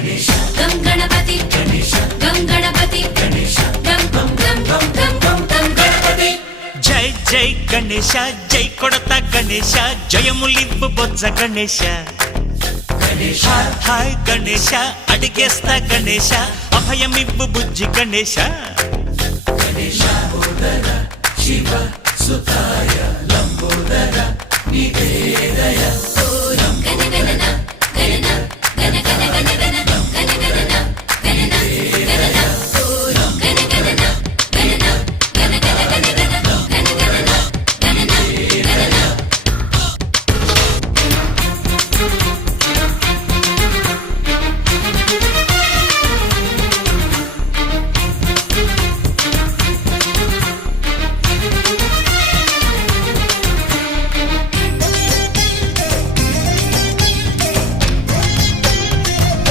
గం గణపతి గం గణపతి గం గం గం గం గం గం గణపతి. జై జై గణేశ జై కొడత గణేశ జయములివ్వు బొజ్జ గణేశ. హాయ్ గణేశ అడిగేస్తా గణేశ అభయమివ్వు బుజ్జి గణేశ. శివ సుతాయ లంబోదర నివేదయ